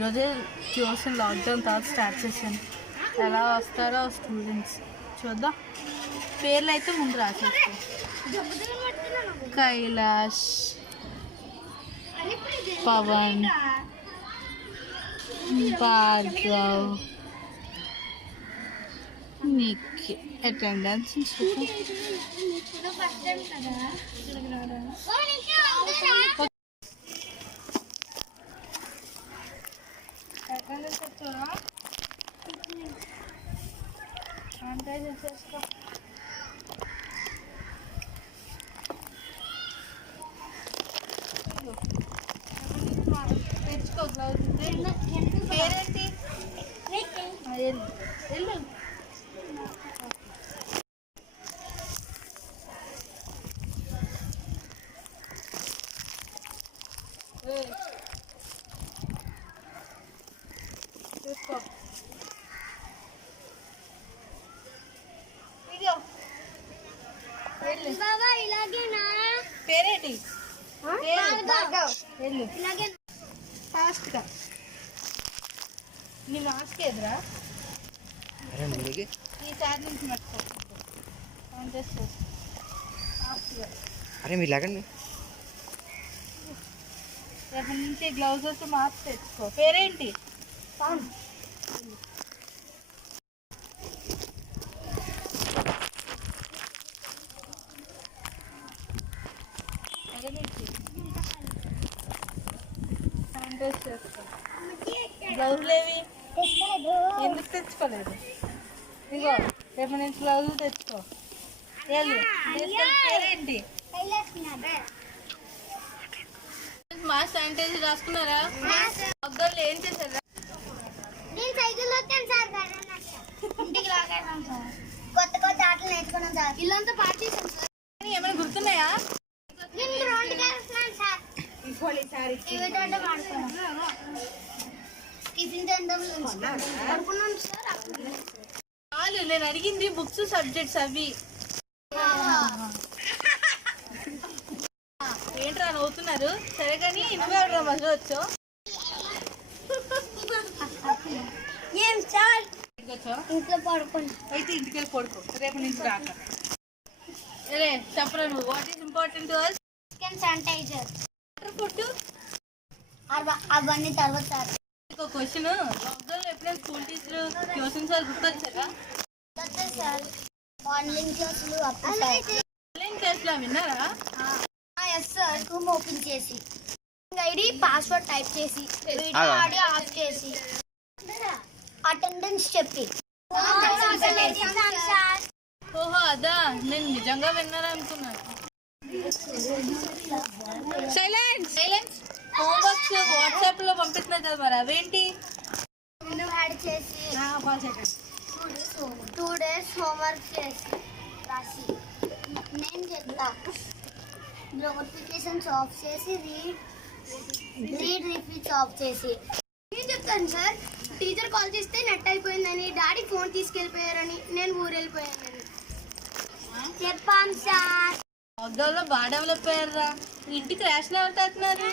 ఈరోజే tuition lockdown తర్వాత start చేశాను. ఎలా వస్తారో స్టూడెంట్స్ చూద్దాం. పేర్లు అయితే ముందు రాసేస్తాం. కైలాష్, పవన్, భార్గవ్, నిఖి. అటెండెన్స్ తెచ్చుకో. పేరేంటి? వెళ్ళు. చూసుకో. పేరేంటి? ఫాస్ట్గా. నీ మాస్క్ ఎదురా ఈసారి నుంచి మర్చిపో. అరే మీరు లాగండి. రేపటి నుంచి గ్లౌజెస్ మాస్క్ తెచ్చుకో. పేరేంటి? గ్లౌజులు ఏవి ఎందుకు తెచ్చుకోలేదు? ఇగో రేపు నుంచి గ్లౌజులు తెచ్చుకో. పేరేంటి? మాస్క్ శానిటైజర్ రాసుకున్నారా? అబ్బాయిలు ఏం చేశారా? కొత్త కొత్త ఆటలు నేర్చుకున్నాం సార్. ఇల్లంతా పాటు చేసాం సార్. ఏమైనా గుర్తున్నాయా? నేను అడిగింది బుక్స్ సబ్జెక్ట్స్ అవి. ఏంట్రా నవ్వుతున్నారు? సరే కానీ నువ్వే అడగా మధ్య వచ్చావు. ఇంట్లో పడుకోండి. అయితే ఇంటికి వెళ్ళి పడుకో. రేపు నుంచి రాక. సరే చెప్పరా నువ్వు. What is important? Sanitizer, food, అవన్నీ తర్వాత సార్. ఇంకో క్వశ్చన్. లాక్డౌన్ ఎప్పుడైనా స్కూల్ టీచర్ ట్యూషన్ సార్ గుర్తొచ్చారా? సార్ ఆన్లైన్ క్లాసులు ఆన్లైన్ క్లాస్లో విన్నారా? Yes sir. రూమ్ ఓపెన్ చేసి ఐడి పాస్వర్డ్ టైప్ చేసి వీడియో ఆడియో ఆఫ్ చేసి అటెండెన్స్ చెప్పి. ఓహో అదా, నేను నిజంగా విన్నారా అనుకున్నాను. సైలెన్స్. హోంవర్క్స్ వాట్సాప్ లో పంపిస్తున్నారు కదా, మరి అవేంటి? యాడ్ చేసి 2 days హోంవర్క్ చేసి రాసి నేను చెప్తా. నోటిఫికేషన్స్ ఆఫ్ చేసి రీడ్ రిపీట్స్ ఆఫ్ చేసి నేను చెప్తాను సార్. టీచర్ కాల్ చేస్తే నెట్ అయిపోయిందని, డాడీ ఫోన్ తీసుకెళ్ళిపోయారని, నేను ఊరు వెళ్ళిపోయానని చెప్పాను సార్. లాక్డౌన్ లో బాగా డెవలప్ అయ్యారా? ఇంటికి రేషన్ ఎవరు తెస్తున్నారు?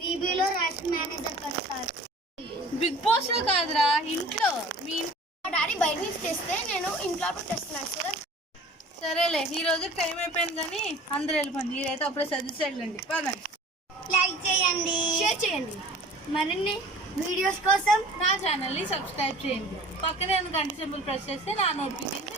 బీబీలో రేషన్ మేనేజర్ కడతారు. బిగ్ బాస్ లో కాదురా, ఇంట్లో. మీ డాడీ బయట నుంచి తెస్తే నేను ఇంట్లో తెస్తున్నాను సార్. సరేలే, ఈ రోజు టైం అయిపోయింది కానీ అందరూ వెళ్ళిపోయింది. మీరైతే అప్పుడే సజెస్ట్ చేయండి. పదండి. లైక్ చేయండి, షేర్ చేయండి. మరిన్ని వీడియోస్ కోసం నా ఛానల్ని సబ్స్క్రైబ్ చేయండి. పక్కనే గంట సింబల్ ప్రెస్ చేస్తే నా నోటిఫికేషన్